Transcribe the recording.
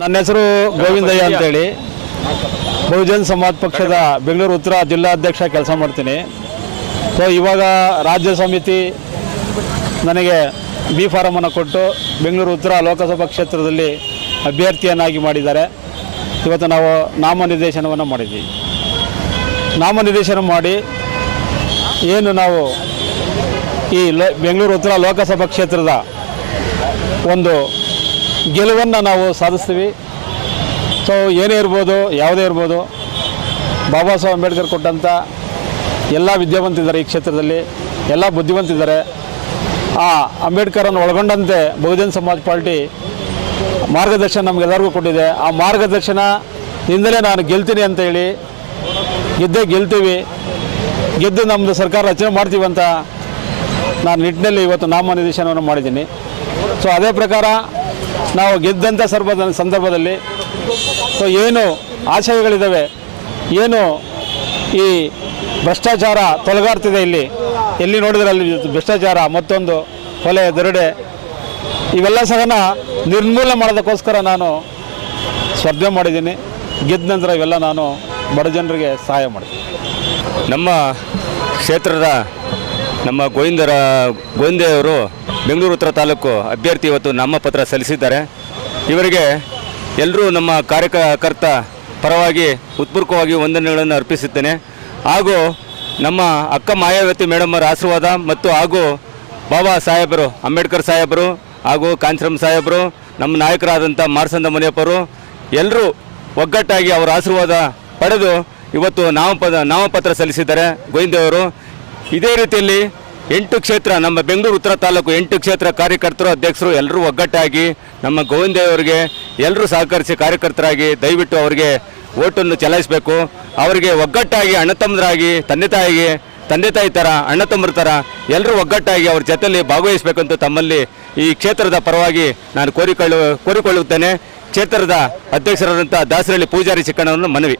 ನನ್ನ ಹೆಸರು ಗೋವಿಂದಯ್ಯ ಅಂತೇಳಿ. ಬಹುಜನ್ ಸಮಾಜ್ ಪಕ್ಷದ ಬೆಂಗಳೂರು ಉತ್ತರ ಜಿಲ್ಲಾಧ್ಯಕ್ಷ ಕೆಲಸ ಮಾಡ್ತೀನಿ. ಸೊ ಇವಾಗ ರಾಜ್ಯ ಸಮಿತಿ ನನಗೆ ಬಿ ಫಾರಮನ್ನು ಕೊಟ್ಟು ಬೆಂಗಳೂರು ಉತ್ತರ ಲೋಕಸಭಾ ಕ್ಷೇತ್ರದಲ್ಲಿ ಅಭ್ಯರ್ಥಿಯನ್ನಾಗಿ ಮಾಡಿದ್ದಾರೆ. ಇವತ್ತು ನಾವು ನಾಮನಿರ್ದೇಶನವನ್ನು ಮಾಡಿದ್ವಿ. ನಾಮನಿರ್ದೇಶನ ಮಾಡಿ ಏನು ನಾವು ಈ ಬೆಂಗಳೂರು ಉತ್ತರ ಲೋಕಸಭಾ ಕ್ಷೇತ್ರದ ಒಂದು ಗೆಲುವನ್ನು ನಾವು ಸಾಧಿಸ್ತೀವಿ. ಸೊ ಏನೇ ಇರ್ಬೋದು, ಯಾವುದೇ ಇರ್ಬೋದು, ಬಾಬಾ ಸಾಹೇಬ್ ಅಂಬೇಡ್ಕರ್ ಕೊಟ್ಟಂಥ ಎಲ್ಲ ವಿದ್ಯಾವಂತಿದ್ದಾರೆ ಈ ಕ್ಷೇತ್ರದಲ್ಲಿ, ಎಲ್ಲ ಬುದ್ಧಿವಂತಿದ್ದಾರೆ. ಆ ಅಂಬೇಡ್ಕರನ್ನು ಒಳಗೊಂಡಂತೆ ಬಹುಜನ್ ಸಮಾಜ್ ಪಾರ್ಟಿ ಮಾರ್ಗದರ್ಶನ ನಮಗೆಲ್ಲರಿಗೂ ಕೊಟ್ಟಿದೆ. ಆ ಮಾರ್ಗದರ್ಶನದಿಂದಲೇ ನಾನು ಗೆಲ್ತೀನಿ ಅಂತ ಹೇಳಿ, ಗೆದ್ದೇ ಗೆಲ್ತೀವಿ. ಗೆದ್ದು ನಮ್ಮದು ಸರ್ಕಾರ ರಚನೆ ಮಾಡ್ತೀವಿ ಅಂತ ನಾನು ನಿಟ್ಟಿನಲ್ಲಿ ಇವತ್ತು ನಾಮನಿರ್ದೇಶನವನ್ನು ಮಾಡಿದ್ದೀನಿ. ಸೊ ಅದೇ ಪ್ರಕಾರ ನಾವು ಗೆದ್ದಂಥ ಸರ್ಬದ ಸಂದರ್ಭದಲ್ಲಿ. ಸೊ ಏನು ಆಶಯಗಳಿದ್ದಾವೆ ಏನು ಈ ಭ್ರಷ್ಟಾಚಾರ ತೊಲಗಾಡ್ತಿದೆ ಇಲ್ಲಿ? ಎಲ್ಲಿ ನೋಡಿದ್ರೆ ಅಲ್ಲಿ ಭ್ರಷ್ಟಾಚಾರ, ಮತ್ತೊಂದು ಕೊಲೆ ದರೋಡೆ. ಇವೆಲ್ಲ ಸಹನ ನಿರ್ಮೂಲನೆ ಮಾಡೋದಕ್ಕೋಸ್ಕರ ನಾನು ಸ್ಪರ್ಧೆ ಮಾಡಿದ್ದೀನಿ. ಗೆದ್ದ ನಂತರ ಇವೆಲ್ಲ ನಾನು ಬಡ ಜನರಿಗೆ ಸಹಾಯ ಮಾಡ್ತೀನಿ. ನಮ್ಮ ಕ್ಷೇತ್ರದ ನಮ್ಮ ಗೋವಿಂದರ ಗೋವಿಂದೆಯವರು ಬೆಂಗಳೂರು ಉತ್ತರ ತಾಲೂಕು ಅಭ್ಯರ್ಥಿ ಇವತ್ತು ನಾಮಪತ್ರ ಸಲ್ಲಿಸಿದ್ದಾರೆ. ಇವರಿಗೆ ಎಲ್ಲರೂ ನಮ್ಮ ಕಾರ್ಯಕರ್ತ ಪರವಾಗಿ ಉತ್ಪೂರ್ವಕವಾಗಿ ವಂದನೆಗಳನ್ನು ಅರ್ಪಿಸುತ್ತೇನೆ. ಹಾಗೂ ನಮ್ಮ ಅಕ್ಕ ಮಾಯಾವತಿ ಮೇಡಮರ ಆಶೀರ್ವಾದ ಮತ್ತು ಹಾಗೂ ಬಾಬಾ ಸಾಹೇಬರು, ಅಂಬೇಡ್ಕರ್ ಸಾಹೇಬರು ಹಾಗೂ ಕಾಂಚರಾಮ್ ಸಾಹೇಬರು, ನಮ್ಮ ನಾಯಕರಾದಂಥ ಮಾರ್ಸಂದ ಮುನಿಯಪ್ಪರು ಎಲ್ಲರೂ ಒಗ್ಗಟ್ಟಾಗಿ ಅವರ ಆಶೀರ್ವಾದ ಪಡೆದು ಇವತ್ತು ನಾಮಪದ ನಾಮಪತ್ರ ಸಲ್ಲಿಸಿದ್ದಾರೆ ಗೋವಿಂದವರು ಇದೇ ರೀತಿಯಲ್ಲಿ ಎಂಟು ಕ್ಷೇತ್ರ, ನಮ್ಮ ಬೆಂಗಳೂರು ಉತ್ತರ ತಾಲೂಕು ಎಂಟು ಕ್ಷೇತ್ರ ಕಾರ್ಯಕರ್ತರು, ಅಧ್ಯಕ್ಷರು ಎಲ್ಲರೂ ಒಗ್ಗಟ್ಟಾಗಿ ನಮ್ಮ ಗೋವಿಂದಯವರಿಗೆ ಎಲ್ಲರೂ ಸಹಕರಿಸಿ ಕಾರ್ಯಕರ್ತರಾಗಿ ದಯವಿಟ್ಟು ಅವರಿಗೆ ಓಟನ್ನು ಚಲಾಯಿಸಬೇಕು. ಅವರಿಗೆ ಒಗ್ಗಟ್ಟಾಗಿ ಅಣ್ಣ ತಮ್ಮದರಾಗಿ, ತಂದೆ ತಾಯಿಗೆ, ತಂದೆ ತಾಯಿ ಥರ ಅಣ್ಣ ತಮ್ಮರ ಥರ ಎಲ್ಲರೂ ಒಗ್ಗಟ್ಟಾಗಿ ಅವ್ರ ಜೊತೆಯಲ್ಲಿ ಭಾಗವಹಿಸಬೇಕಂತ ತಮ್ಮಲ್ಲಿ ಈ ಕ್ಷೇತ್ರದ ಪರವಾಗಿ ನಾನು ಕೋರಿಕೊಳ್ಳು, ಕೋರಿಕೊಳ್ಳುತ್ತೇನೆ. ಕ್ಷೇತ್ರದ ಅಧ್ಯಕ್ಷರಾದಂಥ ದಾಸರಳ್ಳಿ ಪೂಜಾರಿ ಚಿಕ್ಕಣ್ಣವನ್ನು ಮನವಿ.